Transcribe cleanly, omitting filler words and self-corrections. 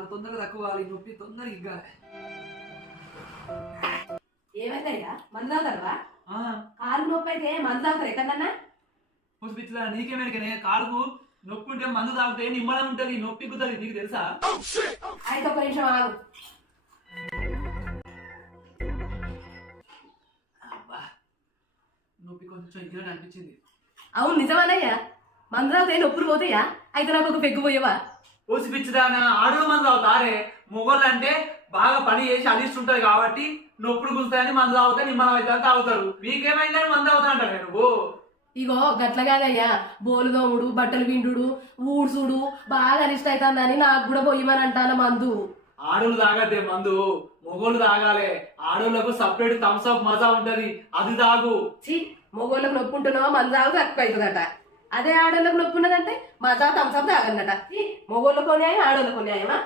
అది తొందరగా తక్కువ కావాలి నొప్పి తొందరగా ఇంకా ఏమైందయ్యా మందు తాగుతావా? కాలు నొప్పి అయితే మందు తాగుతారు ఎక్కడన్నా? పిచ్చిలా నీకేమైనా కాలుకు నొప్పి ఉంటే మందు తాగితే నిమ్మలం ఉంటది నొప్పి కుదరదు నీకు తెలుసా? అయితే ఒక నిమిషం ఆగు. నొప్పి కొంచెం ఇగ్గా అనిపించింది. అవును నిజమానయ్యా, మందు తాగితే నొప్పులు పోతాయా? అయితే నాకు ఒక పెగ్గు పోయేవా? ఓసి పిచ్చిదానా ఆడోళ్ళు మందు తాగుతారే, మొగోళ్ళు అంటే బాగా పని చేసి అలిస్తుంటది కాబట్టి నొప్పులు గుంజుతాయని మందు తాగుతా నిమ్మలం అయితే తాగుతారు. మీకేమైందని మందు తాగుతా అంటారు నువ్వు. ఇగో గట్ల కాదయ్యా, బోలు దోముడు బట్టలు విండు ఊడ్సుడు బాగా అనిష్ట అవుతుందని నాకు కూడా పోయమని అంటాను మందు. ఆడోళ్ళు తాగద్దే మందు, మొగోళ్ళు తాగాలి. ఆడోళ్ళకు సపరేట్ థమ్స్ అప్ మజా ఉంటది, అది తాగు. మొగోళ్ళకు నొప్పి ఉంటున్నావా మందు తాగు తక్కువ అవుతుందట. అదే ఆడోళ్ళకు నొప్పి ఉన్నదంటే మజా థమ్స్ అప్ తాగన్నట. మొగోళ్ళకు న్యాయం ఆడోళ్ళకు న్యాయమా?